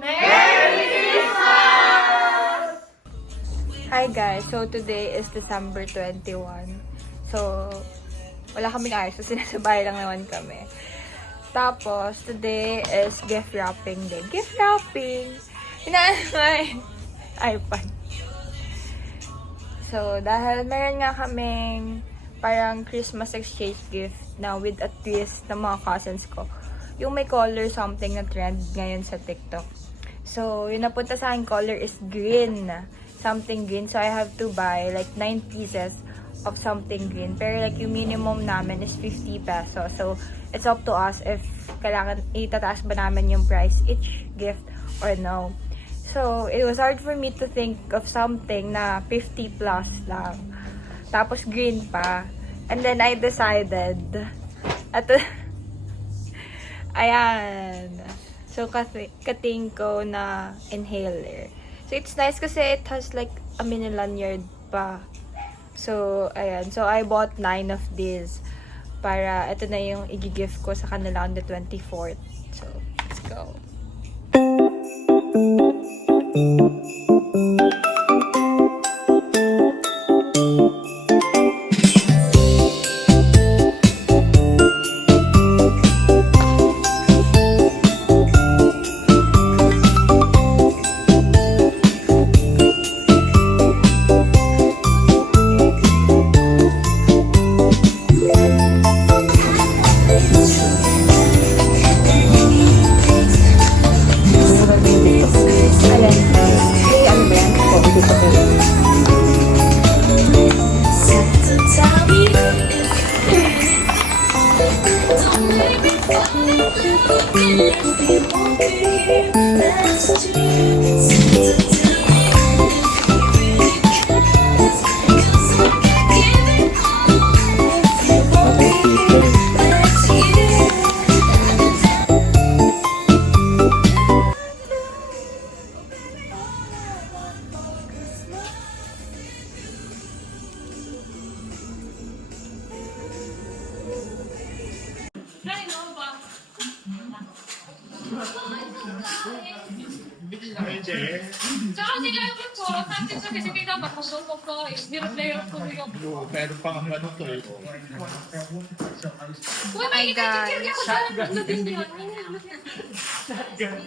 Merry Christmas! Hi guys, so today is December 21. So, wala kaming ayos, so sinasabay lang naman kami. Tapos, today is gift wrapping day. Gift wrapping! Hinaan my iPad. So, dahil meron nga kaming parang Christmas exchange gift na with a twist ng mga cousins ko. Yung may color something na trend ngayon sa TikTok. So, yung napunta sa akin color is green. Something green. So, I have to buy like 9 pieces of something green. Pero like yung minimum namin is 50 pesos. So, it's up to us if kailangan itataas ba namin yung price each gift or no. So, it was hard for me to think of something na 50 plus lang. Tapos green pa. And then I decided ayan. So, kating ko na inhaler. So, it's nice kasi it has like a mini lanyard pa. So, ayan. So, I bought 9 of these. Para ito na yung i-gift ko sa kanila on the 24th. So, let's go. Tsaka sila yung po, sabi sa kasi kita magpapagod ko, hirap ko yung... Pero pang ano to eh. Uy, may itikikir ko dyan.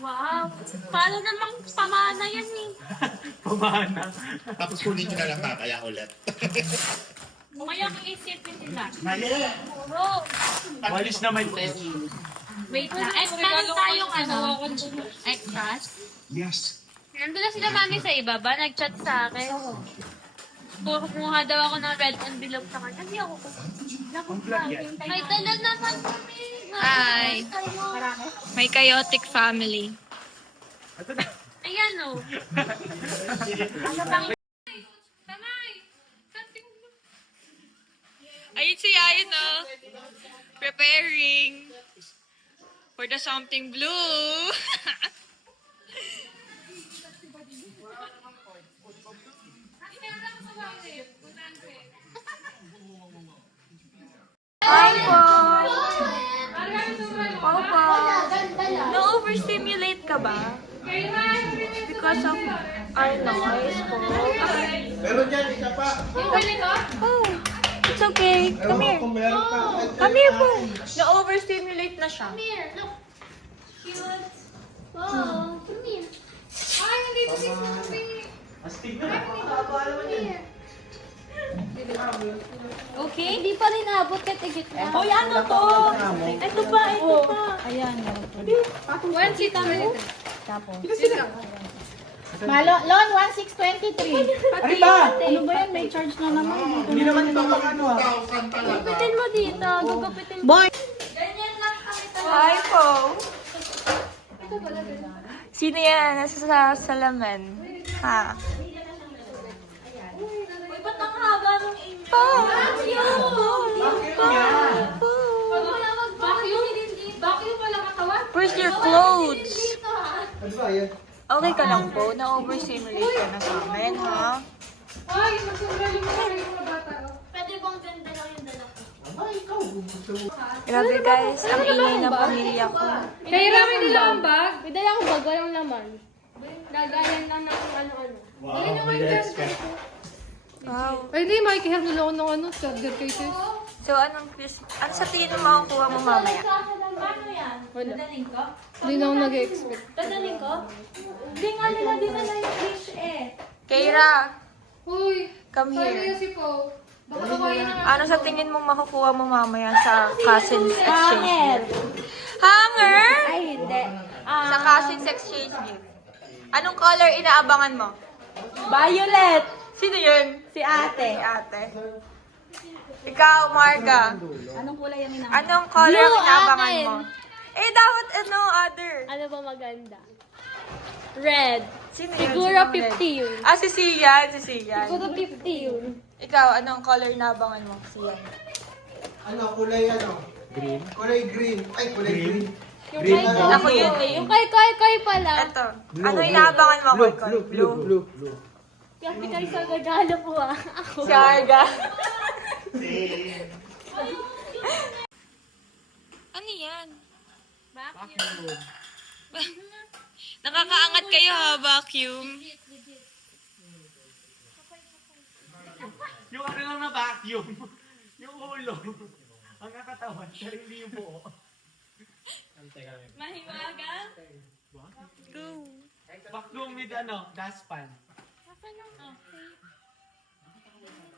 Wow, paano namang pamana yan eh? Pamana. Tapos kunin nyo na lang kakaya ulit. Umaya kang isipin nila. Mali. Bro, Walis naman tayo. wait na. Meron tayong extras. Yes. Nandun na sila mami sa ibaba, nag-chat sa akin. Kumuha daw ako ng red envelope sa kanya. Hindi ako may dala naman kami. Hi. My chaotic family. Ayan o. Ano bang... Tamay! Ayun si Ayan, no? Preparing for the something blue. Hi po! Wow po! Na-overstimulate ka ba? Because of our noise po. Meron dyan, isa pa. Oh, it's okay. Come here. Come here po. Na-overstimulate na siya. Come here, look. Cute. Wow, come here. Ay, nandito si Sophie. Astig na. Come here. Okay? Hindi pa rin abot ka tigit na. Hoy, ano to? Ito pa, ito pa. Ayan. One seat mo. Tapos. Lon, 1623. Ay ba? Ano ba yan? May charge na naman. Hindi naman ito ang ano ah. 1,000 talaga. Gugupitin mo dito. Gugupitin mo. Boy! Ganyan lang kami talaga. Hi po. Ito pala ganyan. Sino yan? Nasa sa salaman. Ha? Uy, ba't ang haba ng inyo? Pa! Pag wala mag-vacuum, vacuum pala katawan. Where's your clothes? Dito ha. Ano ba yan? Okay ka lang po? Na-overstimulate ka na sa amin, ha? Ay, magsobrang yung mga bata. Pwede bang ganda lang yung dala ko? Grabe guys, ang ingay ng pamilya ko. Kaya namin nila ang bag. May dala akong bag, walang laman. Lagayan lang ng ano-ano. Wow, yes ka. Wow. Ay, di, makikihelp nila ako ng charger cases. So, ano sa tingin mo makukuha mo mamaya? Wala. Hindi na ako nag-expect. Dadaling ko? Hindi nga nila dinala yung dish eh. Keira, Uy, come here. si Po. Baka kawain na Ano sa tingin mo makukuha mo mamaya sa cousins exchange gift? Hanger? Ay, hindi. Sa cousins exchange gift. Anong color inaabangan mo? Violet! Sino yun? Si ate. Si ate. Ikaw, Marga. Anong kulay yung ina? Anong color ang Blue, inaabangan akin. mo? Eh, dapat other. Ano ba maganda? Red. Sino yun? Siguro Sino ulit? 50 yun. Ah, si Sian. Si Sian. Siguro 50 yun. Ikaw, anong color inaabangan mo? Sian. Ano, kulay ano? Green? Kulay green. Ay, kulay green. Yung Green kay na Ako yun eh. Yung kay pala. Ito. Ano inaabangan mo? Blue. Kasi kayo sa regalo po ah. Ako. Si Arga. Ano yan? Nakakaangat kayo ha, vacuum. Yung ano lang na vacuum. Yung ulo. Ang kakatawan, pero hindi yung buo. Mahiwaga? Go. Vacuum with dustpan.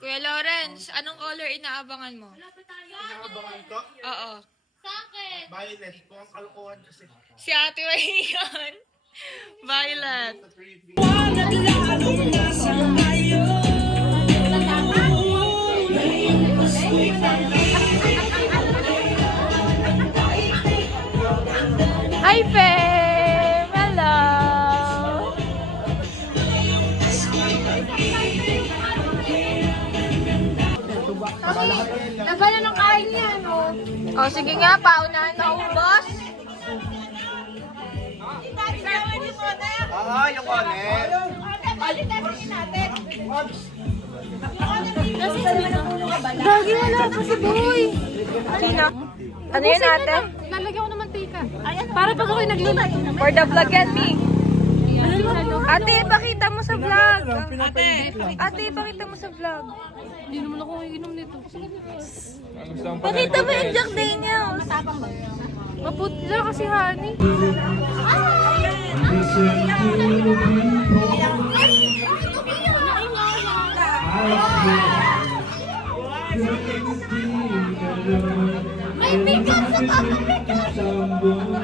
Kuya Lawrence, anong color inaabangan mo? Inaabangan ko, Oo. Sa akin. violet. Mukhang kalokohan kasi. Si Ate Mayan. Violet. Hi, Fem! Hello! Nabala ng kain yan, oh. O, sige nga, paunahan na ubos. Yung onet. Lagi wala pa si Boy. Sino? Ano yun, ate? Lalagyan ko ng mantika. Para pag ako'y nagluluto. For the vlog yan, me. Ate, pakita mo sa vlog. Ate, pakita mo sa vlog. Hindi naman ako iinom nito. Pakita mo yung Jack Daniels. Maputla kasi, honey. May bigas sa bigas!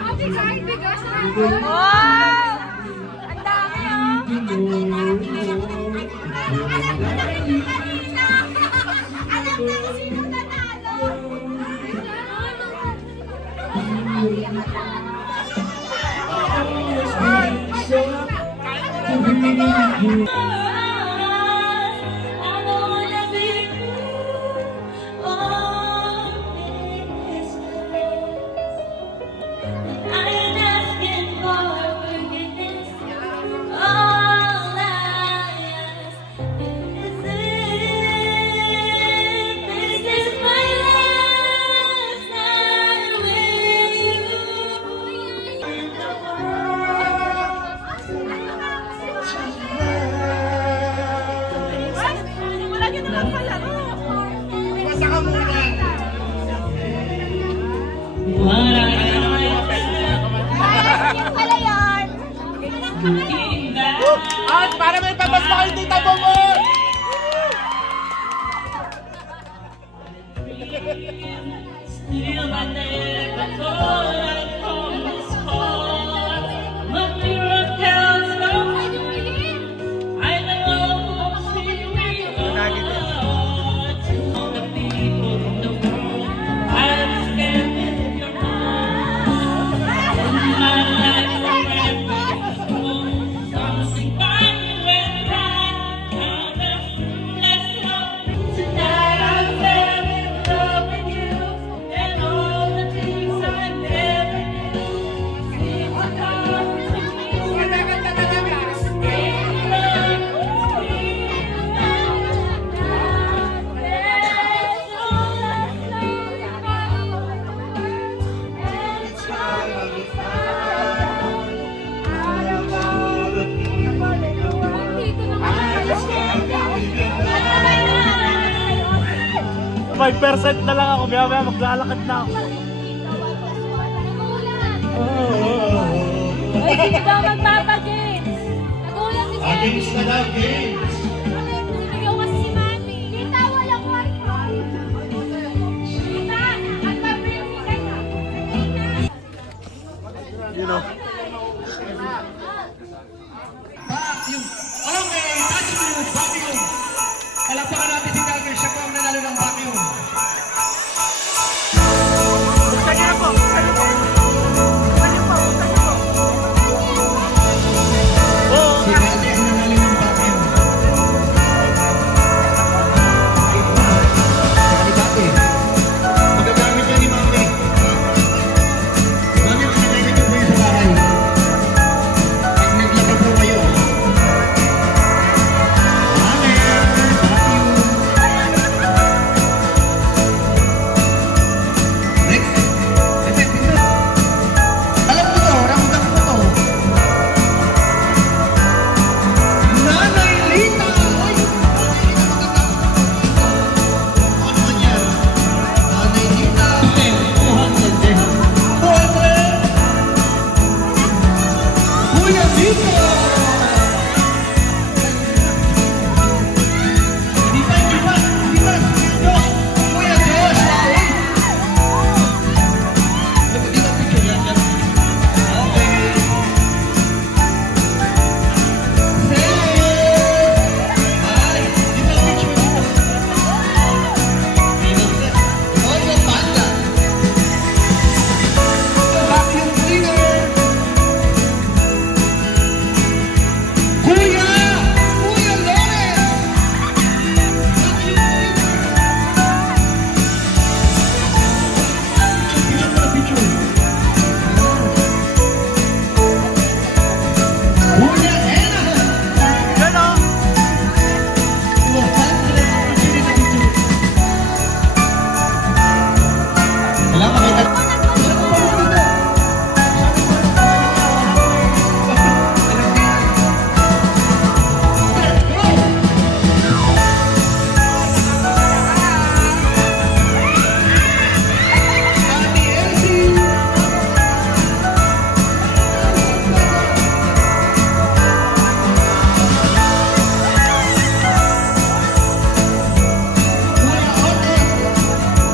Ate, kahit bigas na ako. Wow! Ang dami, oh. Basta ka muna. At para may papas pa kayo tita mo! 5% na lang ako. Maya maglalakad na ako. Ay, sino daw magpapagames? Nagulat si Jenny. Against na lang, games. Ayaw kasi si Mami. Tita, walang wifi. Tita, magpa-bring ka na. You know. Vacuum. Okay, touch mo yung vacuum. Palakpakan natin si Tiger. Siya po ang nanalo ng vacuum. Buksan niyo na po. Buksan niyo po. Buksan niyo po. Buksan niyo po. Oo. Si Ate ang nanalo ng vacuum. Ate, magagamit yan ni Mami. Mami, magagamit niyo po yun sa bahay. Pag naglaba po kayo. Mami, vacuum. Next. Ito, ito. Alam mo to, ramdam mo to. Nanay Lita! Ay! Ano man yan? Nanay Lita! 200. 200! Kuya Vito! Hindi pa, hindi pa! Hindi pa! Josh! Kuya Josh! Dapat dito picture yan. Okay. Ay, dito ang picture dito. Oh, yung panda. Vacuum cleaner. Kuya! Kuya Lawrence! Vacuum cleaner. Picture. Kuya Ena! Yan o. Wala makita.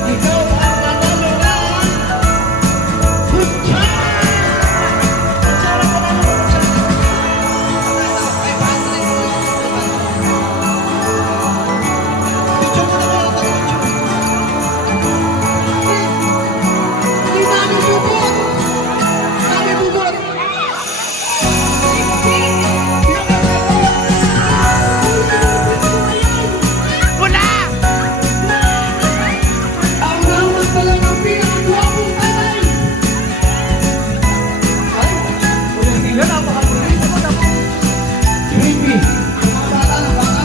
Ikaw ang nanalo ng kutsara! Kutsara ka na naman, kutsara. Ay, bakit? Picture mo na mga picture. Hindi namin bubot! Namin bubot! Ang naman pala ng pinakagwapong tatay! Ay, Yan ang mga creepy. Bata na tayo.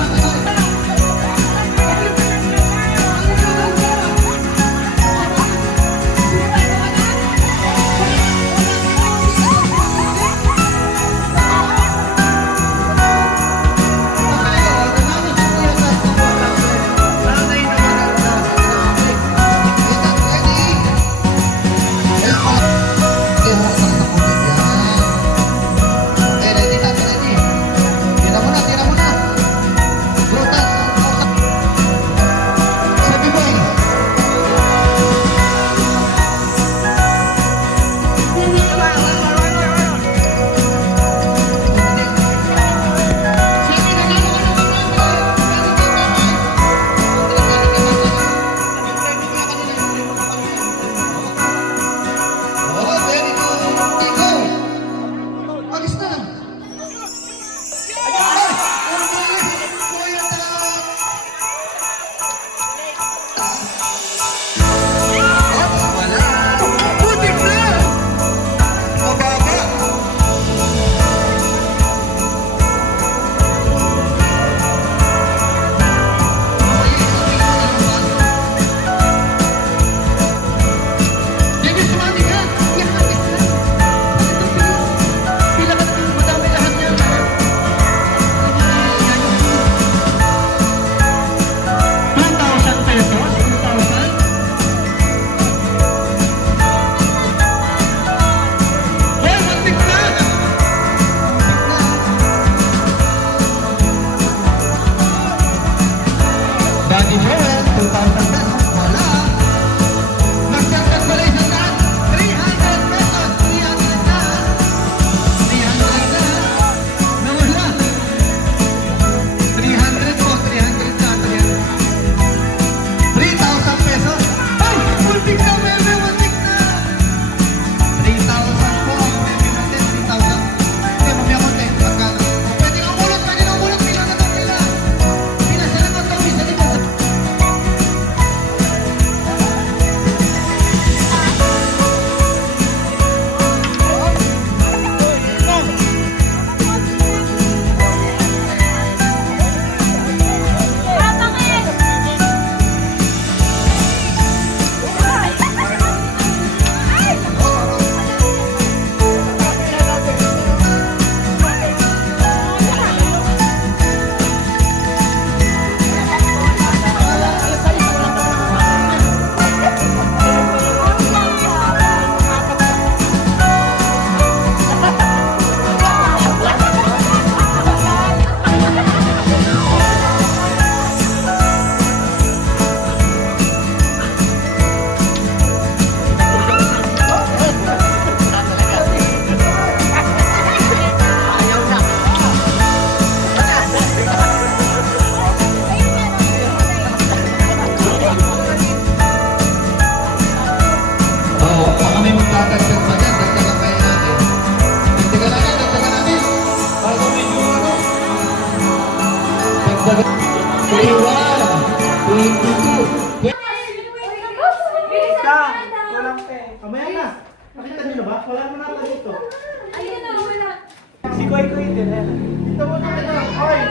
Si Koy Koy din eh. Dito mo na kayo. Hoy!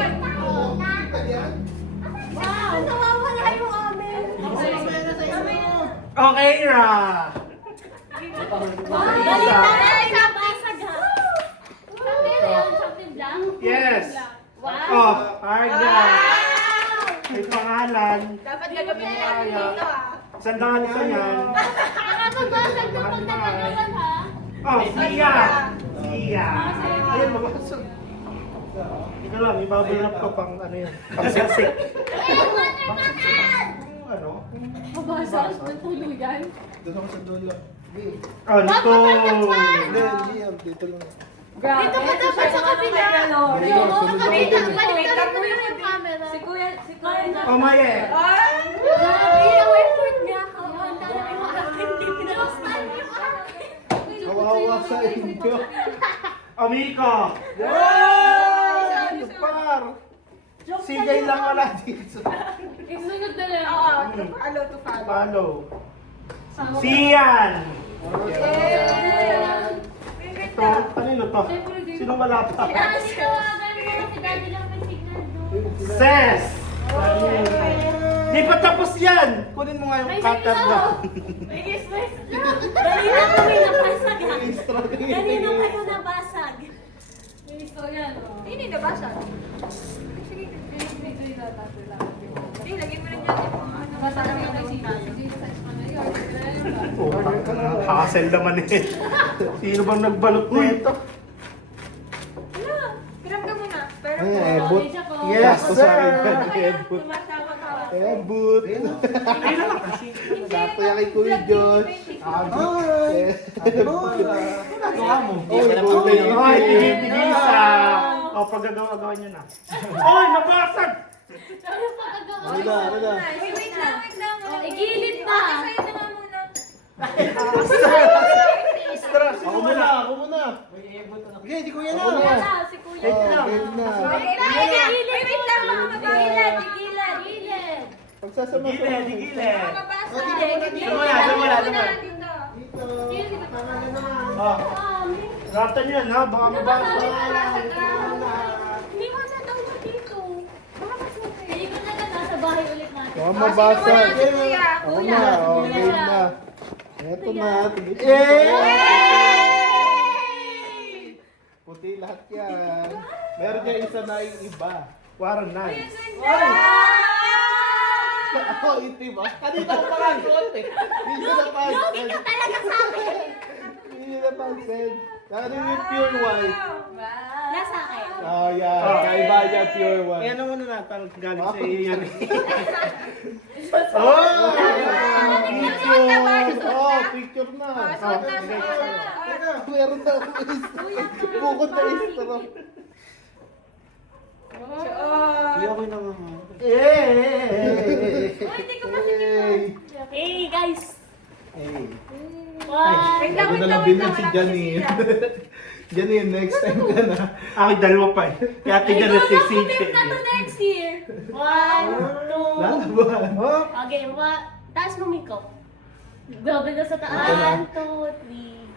Wow! Nawawala yung amin. Okay, Ra. Yes. Oh, Arga. May pangalan. Dapat gagawin natin dito Sandaan isa yan. Nakakabasag na pag nagkakaroon ha. Oh, Sia. Sia. Ayun, mabasag. Ito lang, ibabalap ko pang ano yan. Pang siksik. Ano? Mabasa, natuluyan. Doon ako sa dulo. Ah, dito. Hindi, dito lang. Dito ka dapat sa kabila. Dito, sunod ako Kabila, dun. balikan mo yung camera. Si Kuya. Oh, Maye. Grabe, yung effort niya. Ang dami mo akin, hindi pinapastan yung akin. Kawawa sa inyo. Oh, Miko. Wow! Par! Sigay lang wala dito. Isunod na lang. to follow. Follow. Sian. Ito, kanino to? Sino wala pa? Ses! Di pa tapos yan! Kunin mo nga yung cutter na. Kanina kami nabasag ha. Extra Kanina kayo nabasag. May istorya, no? Hindi nabasa. Sige. Hindi, lagyan mo na dyan yung ano. Basta kami nagsigayo. Hassle naman eh. Sino bang nagbalot nito? Ano? Piram ka muna. Pero Ay, ebot. Yes, Tapos sir. sa akin ka, ebot. tumatawag ka. Ebot. Ay lang kasi. Sapo yan kay Kuya Josh. Ay! Ginagawa mo. Oy, Ay, tigisa. O, paggagawa nyo na. Oy, nabasag! Ano na? Wait lang. Igilid na. Sa'yo na nga muna. Ako muna. Okay, di Kuya na. Wala, si Kuya. Wait na. Wait lang mga Gilid, gilid, gilid. Pagsasama sa Gile, di gile. Mabasa. Wala. Dito. Oh, ratan yan ha, baka mabasa. Hindi mo na daw mo dito. Hindi ko na nasa bahay ulit natin. Baka mabasa. Kuya. Ako na. Okay na. Eto na. Puti lahat yan. Meron niya isa na yung iba. Warang nice. Ako, itim ah. Kanina ako pangagot eh. Hindi na pansin. Talaga sa akin. Hindi na pansin. Ano yung pure white? Nasa akin. Oh, yeah. Kaiba niya pure white. Kaya naman na parang galing sa iyo yan. Oh! Picture! Oh, picture na. Meron na ako bukod na istro. Hindi ako naman. Hey guys. Hey. Wow. Ako na lang bilang si Janine. Janine, next time ka na. Akin dalawa pa eh. Kaya tignan na si CJ. Na to next year. 1, 2. Lalaban. Okay, taas mo, Miko. Double na sa taas. 1, 2,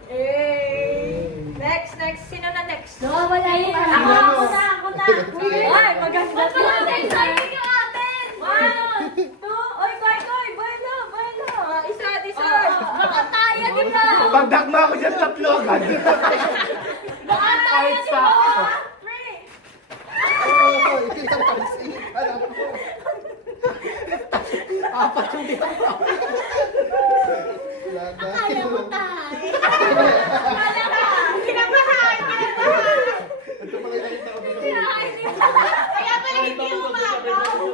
3. Next. Sino na next? Wala yun. Ako na. Ay, maganda. Exciting yung atin. 1, 2. Oy, koy. Bailo. Isa. Baka tayo, di ba? Pagdakma ako dyan, tatlo agad. Baka tayo, Kahit di sa... ba? Oh, ito yung pansin. Alam ko. Apat yung di ako. Akala mo tayo. Kinabahan. Ito pala yung nakita ko dito. Kaya pala hindi umagaw.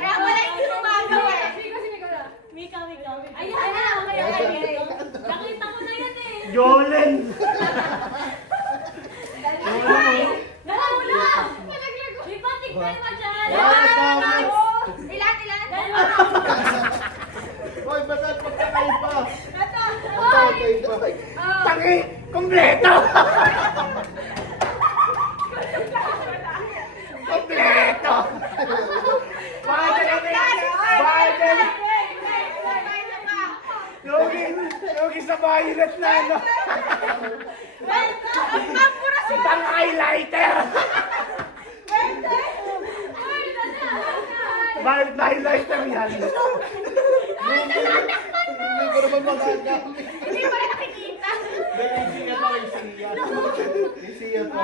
Kaya pala hindi umagaw eh. Mika. Ayun. Nakita ko na yan eh. Jolen! Dalawa. May patik tayo pa dyan. Ilan? Dalawa. Hoy, ba't magkakaiba? Ito. Magkakaiba. Tangi! Kompleto! Kompleto! Bakit Yogi sa violet na ano? Pang highlighter! Bakit na highlighter yan? Hindi ko naman magagamit. Hindi pa rin nakikita. Isiya to, isiya. Isiya to.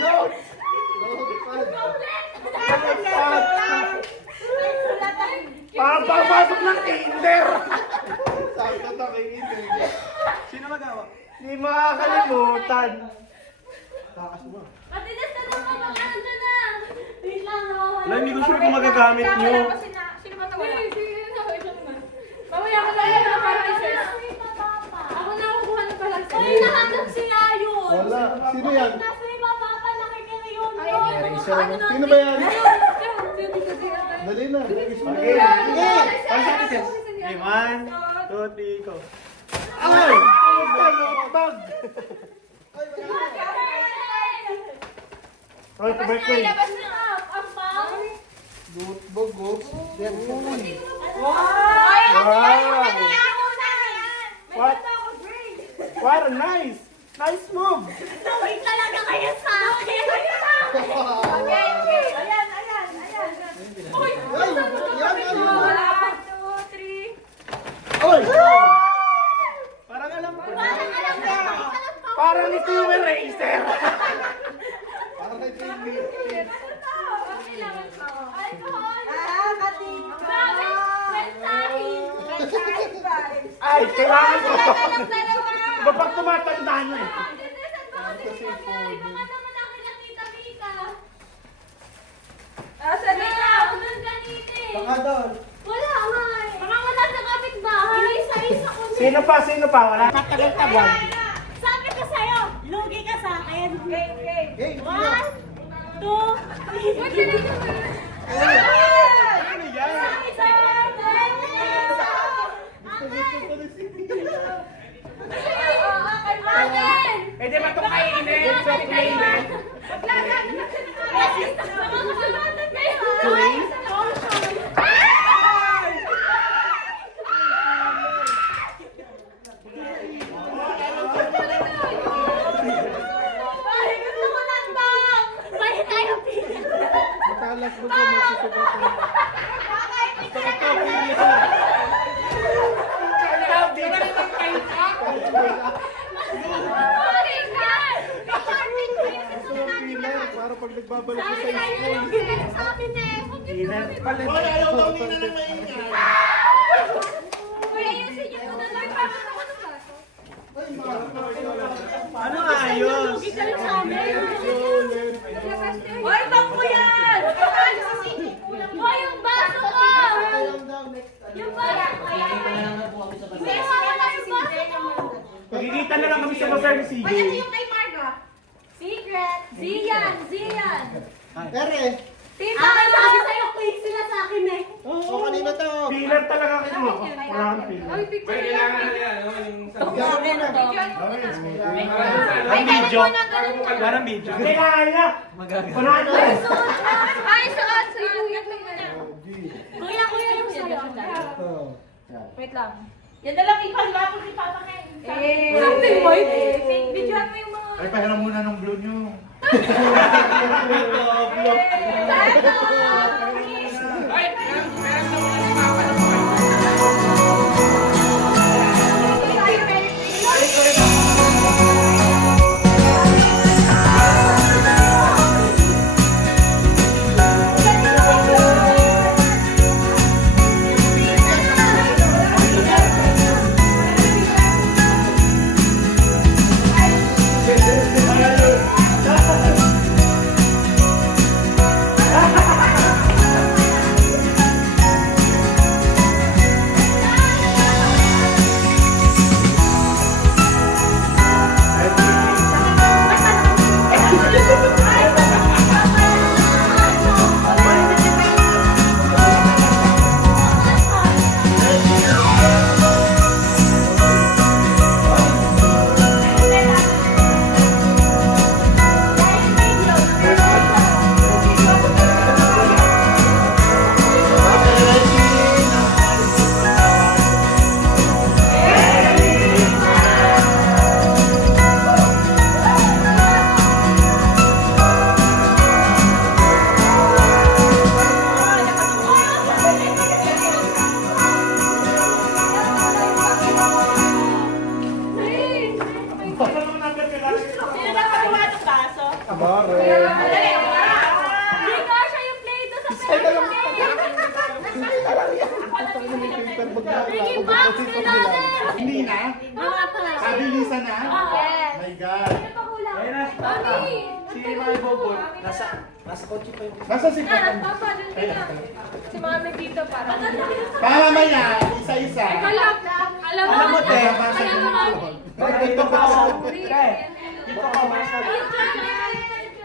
Notes! Parang papasok ng kinder! Sakto to kay Eden. Sino magawa? Hindi makakalimutan. Takas mo. Matigas na naman, mag-ano na. Wait lang, Wala, hindi ko sure kung magagamit nyo. Sino ba nawala? Mamaya ko lang yan para i-search. Ako na kukuha ng pala. Ay, nahanap si Ayun. Wala. Sino yan? Nasa yung mapapa, nakikita yun. Sino ba yan? Dali na. Okay. Sige. Okay, 1, 2, 3, go. Ay! Notebag! Roy, to birthday. Labas na ang pang. Notebook, oh. Cellphone. What? What a nice! Nice move! Wait talaga kayo sa akin. Okay. Ayan. Uy! Ay! Yan, yan, yan. 1, 2, 3. Oy! Parang alam ko na. Parang ito yung eraser. Parang kay Timmy. Ay, kailangan ko. Iba pag tumatanda nyo eh. Baka doon. Wala nga eh. Mga wala sa kapitbahay. Isa-isa ko na. Sino pa? Sino pa? Wala katagal-tagal. Sabi ko sa'yo, lugi ka sa akin. Hey, 1, 2, 3. Ano yan? Pwede ba itong kainin? Sa kainin? Matalas mo ko magsusugat. Gusto mo pinner para pag nagbabalik ko sa school. Dinner pala. Hoy, ayaw daw nila ng maingay. Ano ayos? Hoy, bangko yan! Hoy, yung baso ko! Yung baso ko! May wala yung baso ko! Magkikita na lang kami sa Bazaar ni CJ. Kay Marga? Secret! Ziyan! Ere. Tita, sabi sa'yo, quick sila sa akin eh. O, kanina to. Pillar talaga kayo. Wala kang pillar. Ang video. Parang video. Hindi kaya. Unahan mo. Ay, suot! Kuya yung sa'yo. Wait lang. Yan na lang ipag-lapos ni Papa Ken. Something white. Videoan mo yung mga... Ay, pahiram muna ng blue nyo. Hindi ka siya yung play-doh sa pera. Ricky Box, kailangan. Hindi na? Pabilisan na? Oh my God. Mami! Si Mami Bobot, nasa kotse pa yun. Nasa si Papa? Si Mami dito para. Mamaya, isa-isa. Alam Alam mo, te. Babasa ko yung phone. Dito ka. Dito ka, Masha.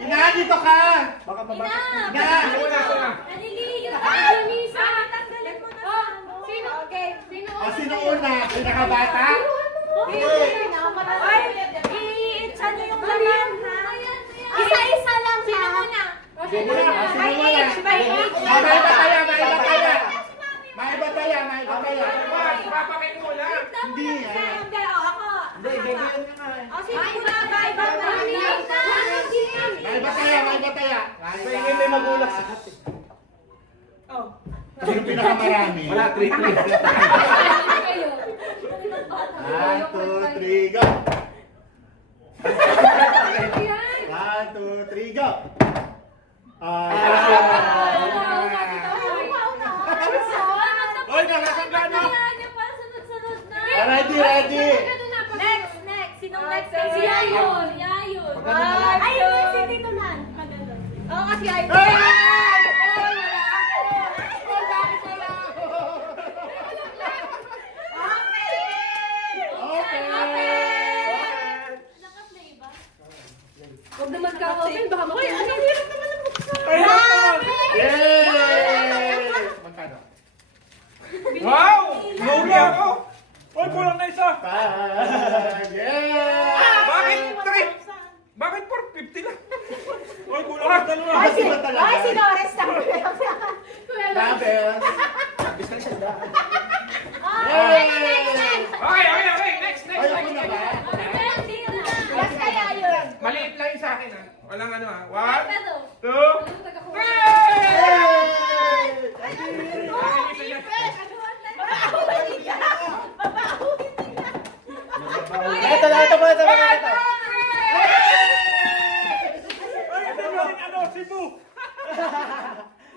Ina, dito ka! Baka mabasa. Ina! Naliliyo tayo, Lisa. Tanggalin mo na. Sino? Okay. Sino? O, sino una? Pinakabata? Ay, i-itsa niyo yung laman, ha? Isa-isa lang, ha? Sino muna? Sino muna? By age, by age. Ah, may bataya, may bataya. May bataya, may bataya. Papakit mo lang. Hindi eh. Hindi, ako. Hindi, baby yun nga eh. O, sino muna? By bataya. May bataya, may bataya. May ingay may magulat sa hati. Sino pinakamarami? Wala, 3-3. 1, 2, 3, go! 1, 2, 3, go! Hoy, nakakangga na! Ready, ready! Next. Sinong next? Si Yayon. Ay, si Tito Nan. Oo, kasi Yayon. Huwag naman ka-open, baka Uy, ano hirap naman ang buksan? Yay! Magkano? Wow! Lugi ako! Oy, kulang na isa! Yeah! Bakit 3? Bakit 450 lang? Oy, kulang na dalawa! Kasi ba talaga? Ay, si Doris na. Labels! Gusto siya daan. Yay! Okay, next! Ay, ako na ba? Yes, kaya yun. Maliit lang yung sa akin ha. Walang ano ha. 1, 2, 3! Ito. Ano, Cebu!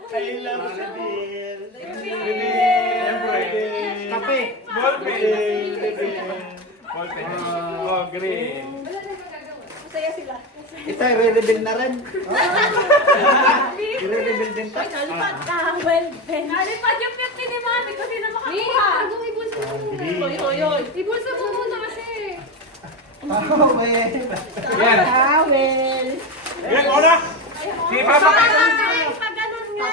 I love Reveal! Siyempre. Kape. Ballpen. Ballpen. Oh, green. Masaya sila. Ito, i-reveal na rin. I-reveal din to. Well, Ben. Nalipad yung 50 ni Mami kasi na makakuha. Ibulsa mo muna kasi. Oh, well. Yan. Well. Yan, una! Si Papa kayo. Pag ganun nga.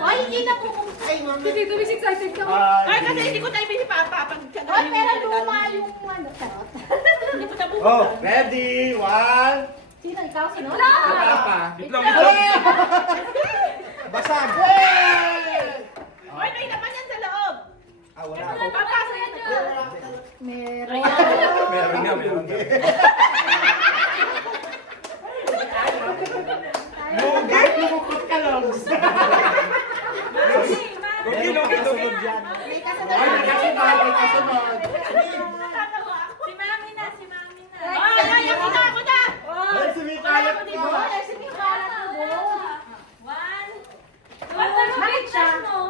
Ay, hindi na po kung... Ay, Mami. Si Tito Miss excited ka. Ay, kasi hindi ko tayo si Papa. Pag Ay, pero luma yung ano. Hindi ko tayo Oh, ready? 1, Sino? Ikaw? Sino? Papa. Itlog. Basag. Ay, may naman yan sa loob. Ah, wala. Papa, sa'yo dyan. Meron. Meron nga. Lumukot, lumukot ka, Logs. Lugi. May kasunod. Ay, nakasunod, nakasunod. Si Mami na. Ay, ako na. Ay, sumikalat mo. Si Mikala na mo. One. Bakit siya?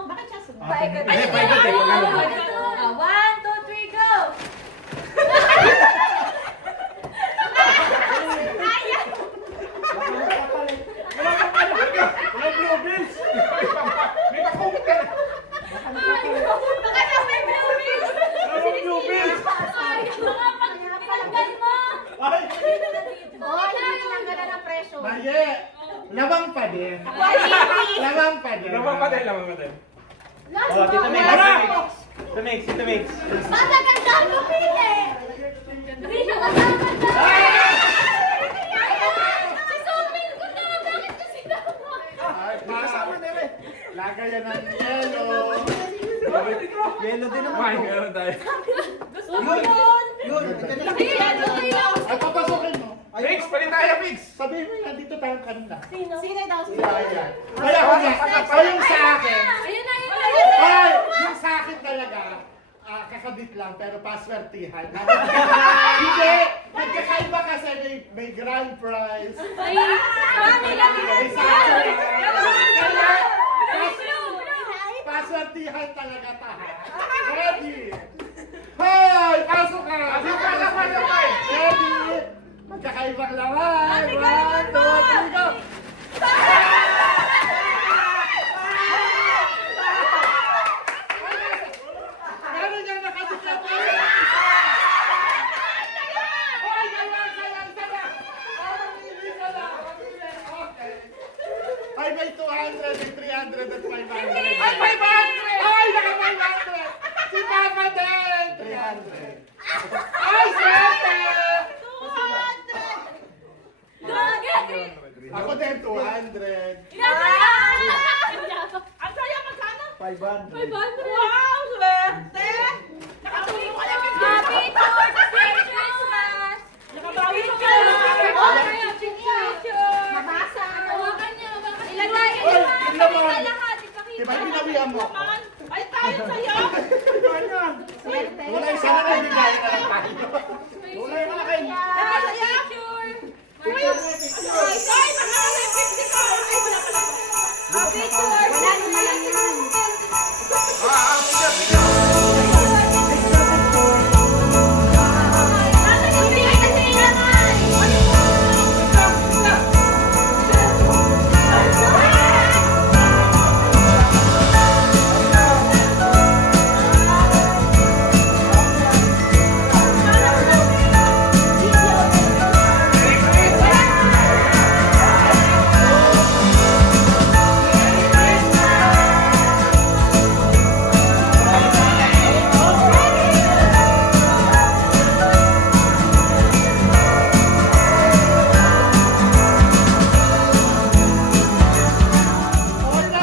Bakit siya sunod? Ay, paikot eh. Wag ano. 1, 2, 3, go! Walang blue bills. May pakumot ka na. Baka na may blue bills! Walang blue bills. Ay, baka pag pinanggal mo! Ay, Oh, hindi pinanggalan ng presyo. Maye. Lawang pa din. 180! Lawang pa din. Lamang pa din. Oh, Tito Mix. Tito Mix. Mataganda mo, Pili! Hindi siya kasama dyan! Si Sopil ko na! Bakit kasi daw? Ay, kasama na rin. Lagayan ng yelo. Yelo din naman. Ay, meron tayo. Gusto mo yun? Yun, ito na. Ay, papasukin mo. Mix, palit tayo, Mix. Sabihin mo yan, dito tayo kanina. Sino? Sino daw? Ayan. Kaya ako nga. Ay, yung sa akin. Ayun na, Ay, yung sa akin talaga. Kakabit lang, pero paswertihan. Hindi, nagkakaiba kasi may grand prize. Ay, mami, May sachet. Kaya, paswertihan talaga ta. Ready? Hoy! Pasok ka! Ready? Magkakaibang laman. 1, 2, 3, go! Meron yung nakasikap ko. Hoy! Kaya! Isa na! Mamili ka na! Okay. Ay, may 200, may 300 at 500. Ay, 500! Ay, naka 500! Si Papa din! 300. Ay, swerte! Ako din, 200. Ang saya, magkano? 500. Wow, swerte! Nakatuloy ko lang yung Happy 46th Christmas! Nakabawi ko Mabasa. Hawakan niya, hawakan niya. Ilagay Oy, niya. tingnan mo. Lahat, ipakita. Di ba pinawihan mo? Ay, tayo sa'yo! Wala yung sana na hindi kaya na lang tayo. Wala yung mga kayo. Picture. Ay, mahal yung 50 ko! Ay, wala pala. Picture. Wala na pala si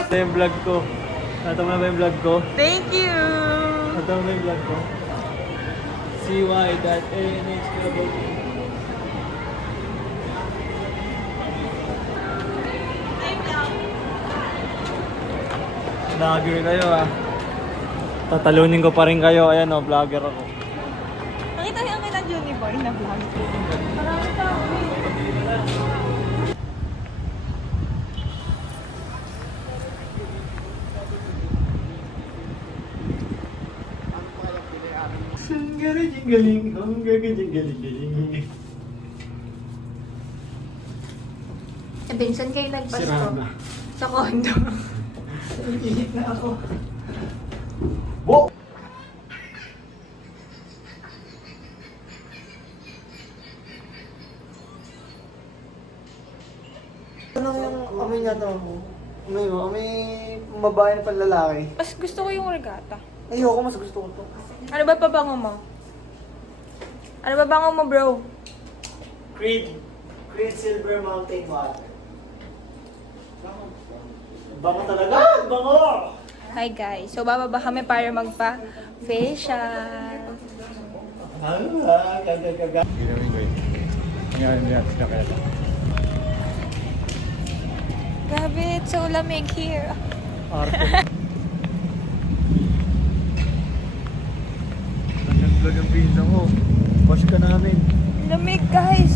Ito yung vlog ko. Natama na ba yung vlog ko? Thank you! Natama na yung vlog ko. CY.ANH Club. Nag-agree kayo ah. Tatalunin ko pa rin kayo. Ayan o, vlogger ako. Nakita niyo ang kailan Johnny Boy na vlog. Jinggaling, jinggaling. Vincent, kayo nagpasko. Sira na. Sa condo. Init na ako. Bo! Ano yung amoy niya to? Amoy mo? Amoy babae na panlalaki. Mas gusto ko yung regata. Ayoko, mas gusto ko to. Ano ba pabango mo? Ano ba bango mo, bro? Creed Silver Mountain Water. Bango talaga! Bango! Hi guys. So bababa kami para magpa-facial. Gaga. Ginawin ko yun. Ngayon, kaya. Grabe, it's so lamig here. Arte. Nag-vlog ang pinsa ko. Wash ka namin. Lamig guys.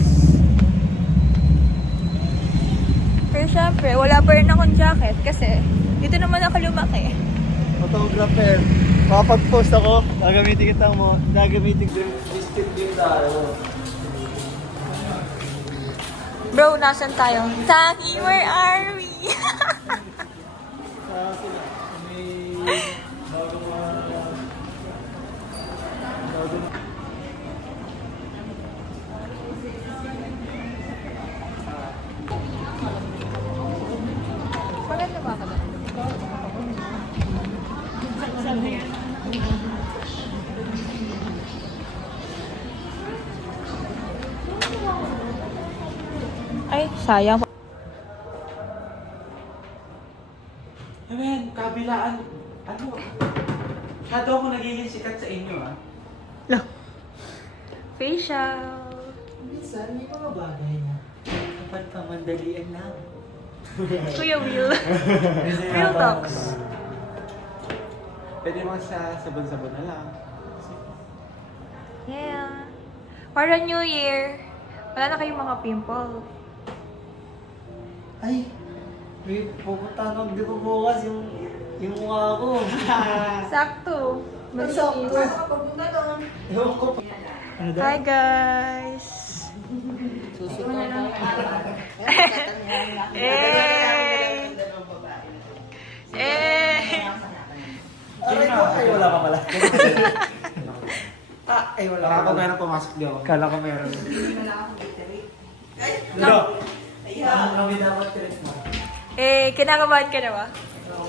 Pero syempre, wala pa rin akong jacket kasi dito naman ako lumaki. Photographer. Makapag-post ako. Gagamitin kita mo. Gagamitin ko yung biscuit din tayo. Bro, nasan tayo? Taki, where are we? Sa sila. May bagong Maganda ba ka doon? Ay, sayang. Amen, kabilaan. Ano? Masyado ako nagiging sikat sa inyo, ah. Facial. Minsan, may mga bagay na kapag pamandalian lang. Kuya Will. Real talks. Pwede mo sa sabon-sabon na lang. Yeah. For the new year, Wala na kayong mga pimple. Ay, may pupunta ako di ba bukas yung mukha ko. Sakto. Sakto. Ewan ko pa. Hi guys! Ay, wala ka pala. Ay, wala ka pala. Meron pumasok di ako. Kala ko meron. No! Ayun, kami dapat trip mo. Kinakabahan ka na ba?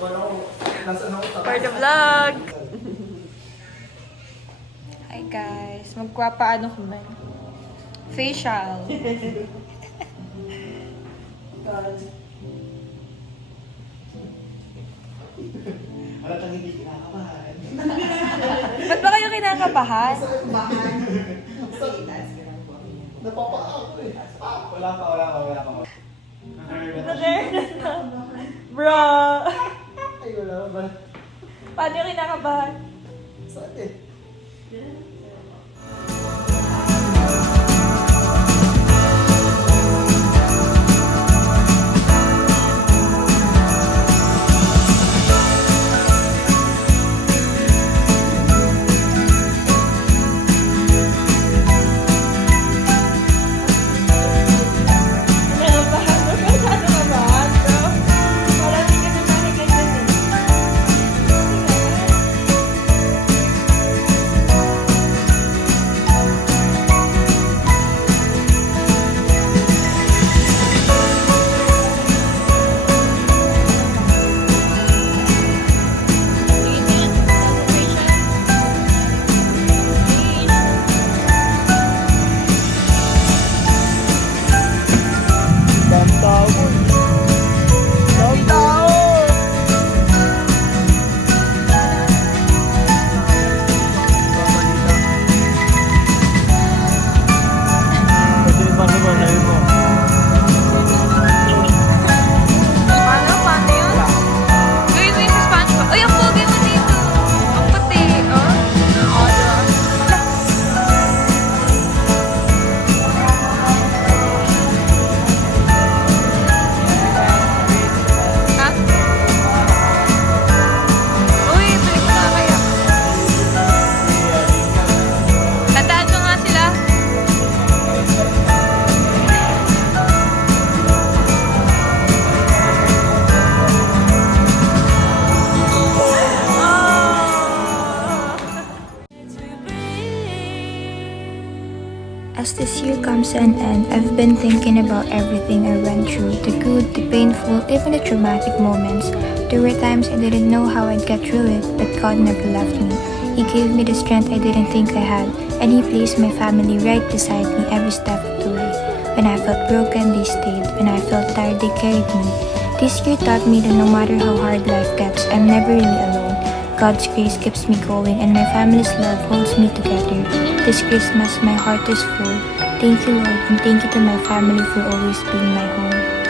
Wala ko. Nasaan ako? For the vlog! Hi guys! Magpapaano kami? Facial. Wala kang hindi kinakabahan. Ba't ba kayo kinakabahan? Napapa ako eh. Wala pa. Bro! Ay, wala ba? Paano yung kinakabahan? Saan eh? Paano yun? Gawin mo yung sa SpongeBob. Uy, ang pogi mo dito. Ang puti, oh. Oo, diba? Ha? Uy, balik na kaya. Tandaan mo nga sila. As this year comes to an end, I've been thinking about everything I went through, the good, the painful, even the traumatic moments. There were times I didn't know how I'd get through it, but God never left me. He gave me the strength I didn't think I had, and He placed my family right beside me every step of the way. When I felt broken, they stayed. When I felt tired, they carried me. This year taught me that no matter how hard life gets, I'm never really alone. God's grace keeps me going, and my family's love holds me together. This Christmas, my heart is full. Thank you, Lord, and thank you to my family for always being my home.